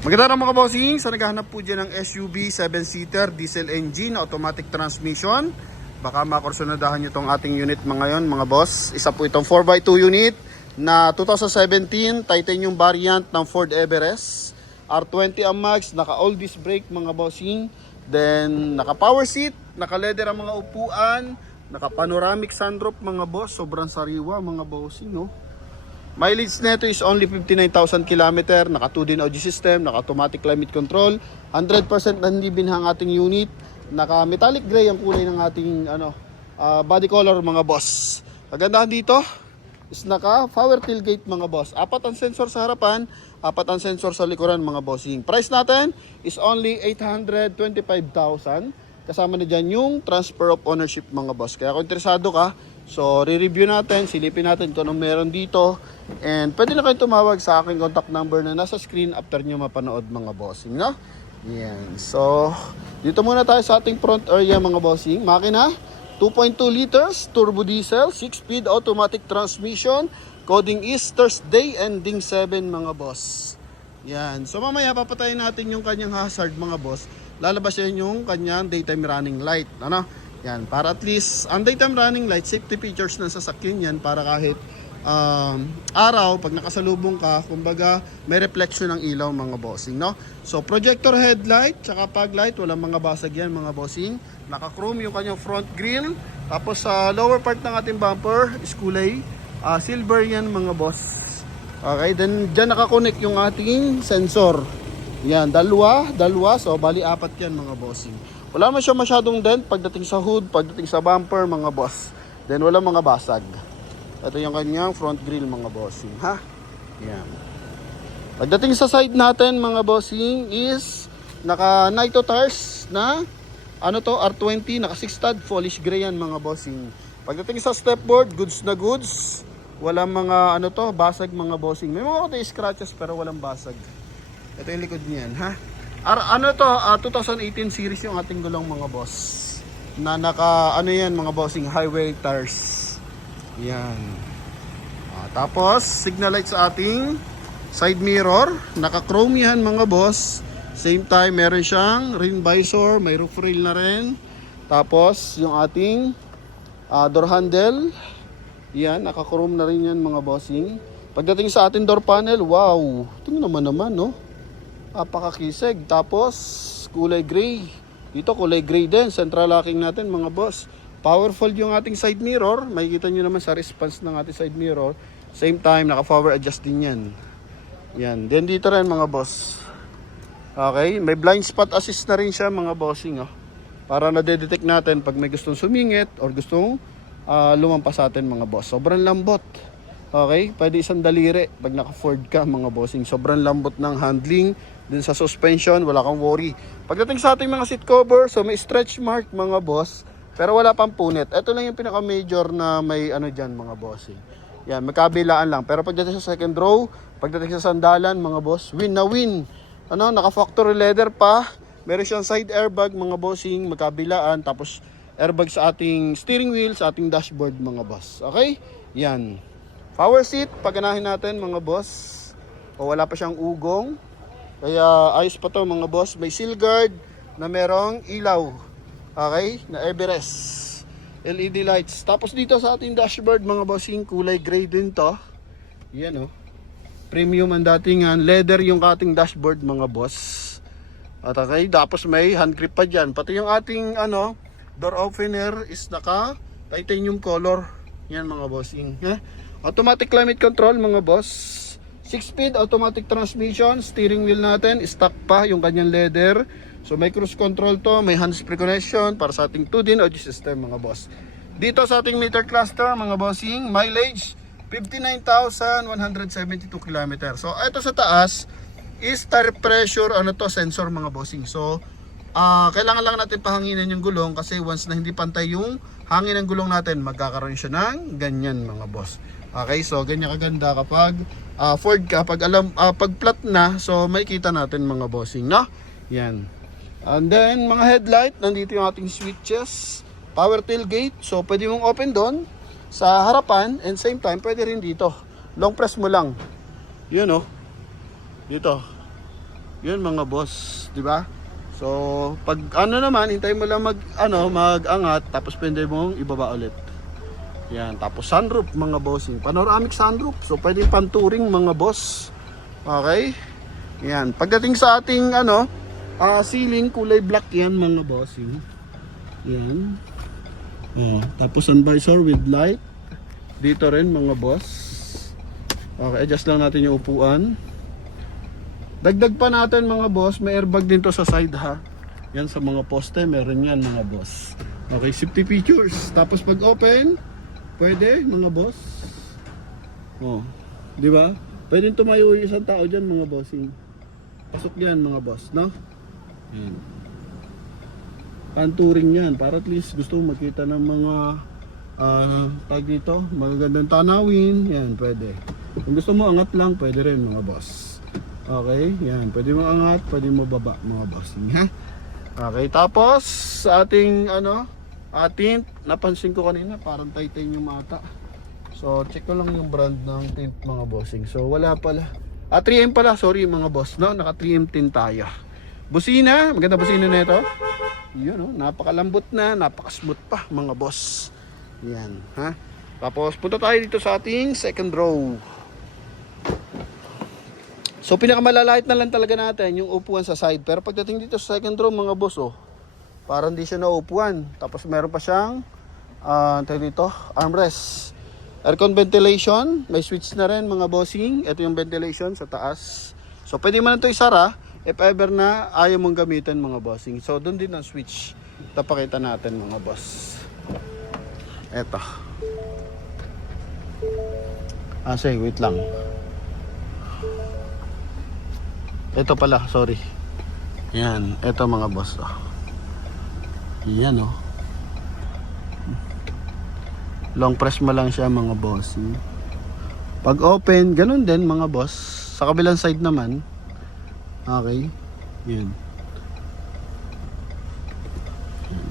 Maganda mga bossing, sa naghahanap po dyan ng SUV 7-seater diesel engine automatic transmission, baka makursunadahan nyo itong ating unit ngayon mga boss. Isa po itong 4x2 unit na 2017 titanium variant ng Ford Everest, R20 ang max, naka all disc brake mga bossing, then naka power seat, naka leather ang mga upuan, naka panoramic sunroof mga boss. Sobrang sariwa mga bossing, no? Mileage nito is only 59,000 km, naka 2 din audio system, naka automatic climate control, 100% na hindi binhang ating unit, naka metallic gray ang kulay ng ating body color mga boss. Kagandahan dito is naka power tailgate mga boss. 4 ang sensor sa harapan, 4 ang sensor sa likuran mga bossing. Price natin is only 825,000. Kasama na dyan yung transfer of ownership mga boss. Kaya kung interesado ka, so re-review natin, silipin natin kung anong meron dito. And pwede na kayo tumawag sa aking contact number na nasa screen after nyo mapanood mga bossing, no? Yan. So, dito muna tayo sa ating front area mga bossing. Makina, 2.2 liters, turbo diesel, 6-speed automatic transmission. Coding is Thursday, ending 7 mga boss. Yan. So, mamaya papatayin natin yung kanyang hazard mga boss. Lalabas yan yung kanyang daytime running light. Ano? Yan. Para at least, ang daytime running light, safety features ng sasakyan yan para kahit araw, pag nakasalubong ka, kumbaga may reflection ng ilaw mga bossing, no? So projector headlight, tsaka fog light, walang mga basag yan mga bossing. Naka-chrome yung kanyang front grille. Tapos sa lower part ng ating bumper is kulay silver yan mga boss. Okay, then dyan nakakonect yung ating sensor. Yan, dalawa, so bali 4 yan mga bossing. Wala man siya masyadong dent pagdating sa hood, pagdating sa bumper mga boss. Then wala mga basag. Ito yung kanyang front grille mga bossing, ha? Yan. Pagdating sa side natin mga bossing is naka Nitro tires na R20, naka 6-stud polish gray yan mga bossing. Pagdating sa stepboard, goods na goods. Walang mga basag mga bossing. May mga konti scratches pero walang basag. Ito yung likod niyan, ha? 2018 series yung ating gulong mga boss. Na naka yan mga bossing, highway tires. Yan. Tapos signal light sa ating side mirror, naka-chrome yan mga boss. Same time meron siyang rain visor, may roof rail na rin. Tapos yung ating door handle, yan, naka-chrome na rin yan mga bossing. Pagdating sa ating door panel, wow, tingnan naman no. Napakakisig. Tapos kulay gray. Dito kulay gray din, central locking natin mga boss. Powerful yung ating side mirror. Makikita nyo naman sa response ng ating side mirror. Same time, naka-power adjust din yan. Yan. Then dito rin mga boss. Okay. May blind spot assist na rin siya mga bossing. Para na-detect natin pag may gustong sumingit or gustong lumampas sa atin mga boss. Sobrang lambot. Okay. Pwede isang daliri pag naka-Ford ka mga bossing. Sobrang lambot ng handling. Din sa suspension, wala kang worry. Pagdating sa ating mga seat cover, so may stretch mark mga boss. Pero wala pang punit. Ito lang yung pinaka-major na may dyan mga bossing. Yan, magkabilaan lang. Pero pagdating sa second row, pagdating sa sandalan mga boss, win na win. Naka-factory leather pa. Meron siyang side airbag mga bossing, magkabilaan. Tapos airbag sa ating steering wheel, sa ating dashboard mga boss. Okay? Yan. Power seat, paganahin natin mga boss. O wala pa siyang ugong. Kaya ayos pa to mga boss. May seal guard na merong ilaw. Okay, na Everest LED lights. Tapos dito sa ating dashboard mga bossing, kulay gray din to. Yan premium ang datingan. Leather yung ating dashboard mga boss. At okay, tapos may hand grip pa dyan. Pati yung ating door opener is naka titanium color. Yan mga bossing. Automatic climate control mga boss. 6-speed automatic transmission. Steering wheel natin, stock pa yung kanyang leather. So may cruise control to, may hands-free connection para sa ating 2-din audio system mga boss. Dito sa ating meter cluster mga bossing, mileage 59,172 km. So ito sa taas is tire pressure sensor mga bossing. So kailangan lang natin pahanginan yung gulong kasi once na hindi pantay yung hangin ng gulong natin, magkakaroon siya ng ganyan mga boss. Okay, so ganyan kaganda kapag Ford ka, pag flat na, so makikita natin mga bossing, no? Yan. And then mga headlight, nandito yung ating switches, power tailgate, so pwede mong open doon sa harapan and same time pwede rin dito. Long press mo lang. Yun dito. Yun mga boss, di ba? So, pag ano naman, hintayin mo lang mag-angat, tapos pwede mong ibaba ulit. Yan, tapos sunroof mga bossing. Panoramic sunroof. So, pwede pan-touring mga boss. Okay? Yan. Pagdating sa ating ceiling, kulay black yan mga bossing. Yan. Tapos sun visor with light. Dito rin mga boss. Okay, adjust lang natin yung upuan. Dagdag pa natin mga boss, may airbag din to sa side ha. Yan sa mga poste, meron yan mga boss. Okay, safety features. Tapos pag open, pwede mga boss. Di ba? Pwede tumayo yung isang tao dyan mga bossing. Pasok yan mga boss, no? Yan. Pan-touring yan para at least gusto mo makita ng mga tag dito, magagandang tanawin. Yan, pwede. Kung gusto mo angat lang, pwede rin mga boss. Okay, yan. Pwede mo angat, pwede mo baba mga bossing, ha? Okay, tapos sa ating tint, napansin ko kanina parang titanium ata. So, check ko lang yung brand ng tint mga bossing. So, wala pala. 3M pala, sorry mga boss, no? Naka 3M tint tayo. Busina, maganda busina na ito. Yun, napakalambot na, napaka-smooth pa mga boss. Yan, ha? Tapos, punta tayo dito sa ating second row. So pinakamalalait na lang talaga natin yung upuan sa side. Pero pagdating dito sa second row mga boss, parang hindi siya na upuan. Tapos meron pa siyang dito, armrest. Aircon ventilation, may switch na rin mga bossing. Ito yung ventilation sa taas. So pwede man ito isara if ever na ayaw mong gamitin mga bossing. So doon din ang switch. Tapakita natin mga boss. Eto. Sige, wait lang. Ito pala, sorry. Yan, ito mga boss. Yan long press mo lang siya mga boss. Pag open, ganun din mga boss. Sa kabilang side naman. Okay. Yan.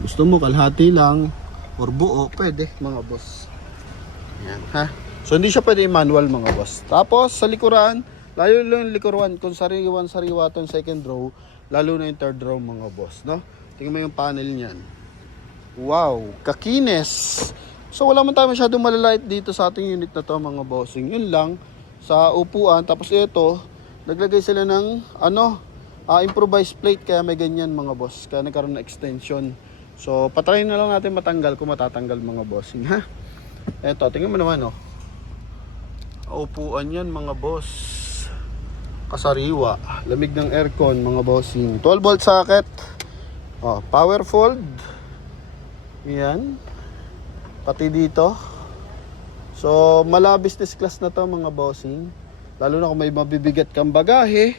Gusto mo kalahati lang or buo, pwede mga boss. Yan, ha? So hindi siya pwede manual mga boss. Tapos sa likuran, lalo lang yung likuran, kung sariwa itong second row, lalo na yung third row mga boss, no? Tingnan mo yung panel niyan. Wow, kakinis! So wala man tayo masyadong malalait dito sa ating unit na to mga bossing. Yun lang, sa upuan. Tapos ito, naglagay sila ng improvised plate, kaya may ganyan mga boss. Kaya nagkaroon ng extension. So patry na lang natin matanggal kung matatanggal mga bossing, ha? Ito, tingnan mo naman, upuan yan mga boss. Kasariwa, lamig ng aircon mga bossing, 12 volt socket, power fold, yan, pati dito. So mala business class na to mga bossing, lalo na kung may mabibigat kang bagahe.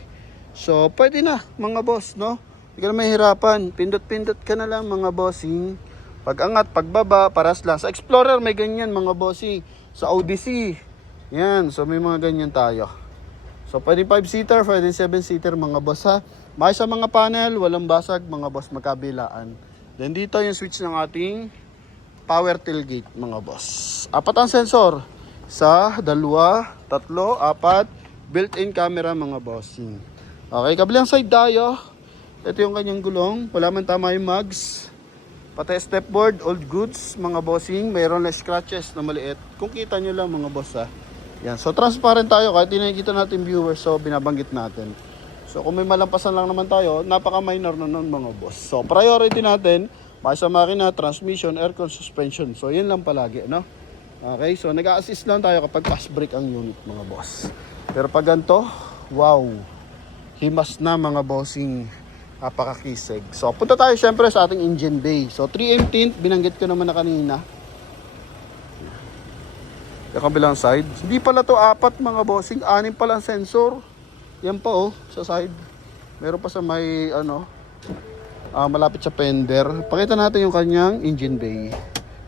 So pwede na mga boss, no? Hindi ka na mahirapan, pindot-pindot ka na lang mga bossing. Pag angat, pagbaba, paras lang. Sa Explorer may ganyan mga bossing, sa Odyssey yan, so may mga ganyan tayo. So pwede 5-seater, pwede 7-seater mga boss, ha. May sa mga panel, walang basag mga boss, magkabilaan. Then dito yung switch ng ating power tailgate mga boss. 4 ang sensor. 1, 2, 3, 4, built-in camera mga bossing. Okay, kabilang side tayo. Ito yung kanyang gulong, wala man tama yung mugs. Pati stepboard, old goods mga bossing. Mayroon na scratches na maliit. Kung kita nyo lang mga boss, ha. Yan. So transparent tayo kahit hindi nakikita natin viewers, so binabanggit natin. So kung may malampasan lang naman tayo, napaka minor na nun mga boss. So priority natin, sa makina, transmission, aircon, suspension. So yun lang palagi, no? Okay, so nag-a-assist lang tayo kapag fast brake ang unit mga boss. Pero pag ganito, wow, himas na mga bossing, napakakisig. So punta tayo syempre sa ating engine bay. So 3M tint, binanggit ko naman na kanina. Yung kabilang side, hindi pala to 4 mga bossing, 6 pala ang sensor. Yan pa sa side. Meron pa sa may malapit sa fender. Pakita natin yung kanyang engine bay.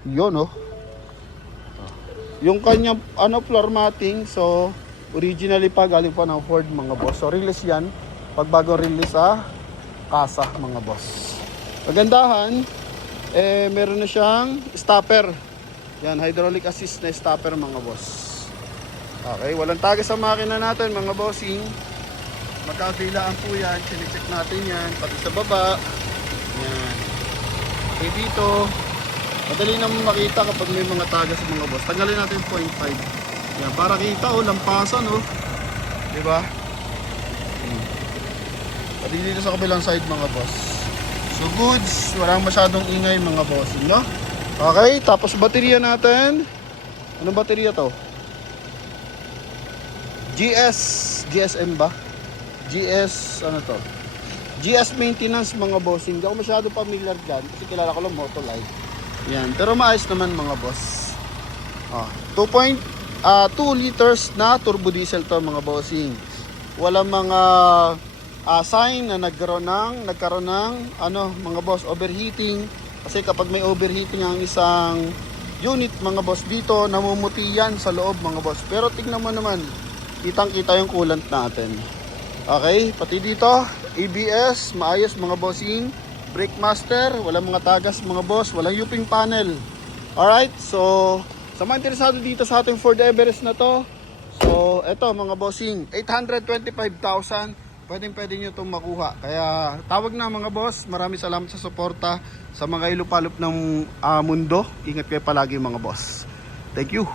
Yun yung kanyang floor matting, so originally pa galing pa ng Ford mga boss. So release yan, pag bagong release sa kasa mga boss. Kagandahan, meron na siyang stopper. Yan, hydraulic assist na stopper mga boss. Okay, walang tagas sa makina natin mga bossing. Magkabilaan po yan, chinecheck natin yan, pati sa baba. Yan. Okay, dito, madali naman makita kapag may mga tagas sa mga boss. Tanggalin natin 0.5. Yan, para kita lampasan diba? Pati dito sa kabilang side mga boss. So goods, walang masyadong ingay mga boss, no? Okay, tapos baterya natin. Anong baterya to? GSM ba? GS, ano to? GS maintenance mga boss. Hindi ako masyado familiar dyan kasi kilala ko lang Motolite. Yan, pero maayos naman mga boss. 2.2 liters na turbo diesel to mga bossing. Walang mga sign na nagkaroon ng mga boss, overheating. Kasi kapag may overheating ang isang unit mga boss, dito namumuti yan sa loob mga boss. Pero tingnan mo naman, kitang-kita yung coolant natin. Okay, pati dito, ABS, maayos mga bossing. Brake master, walang mga tagas mga boss, walang uping panel. Alright, so sa mga interesado dito sa ating Ford Everest na to, so eto mga bossing, 825,000, pwede nyo itong makuha. Kaya tawag na mga boss, maraming salamat sa suporta sa mga ilupalop ng mundo. Ingat kayo palagi mga boss. Thank you.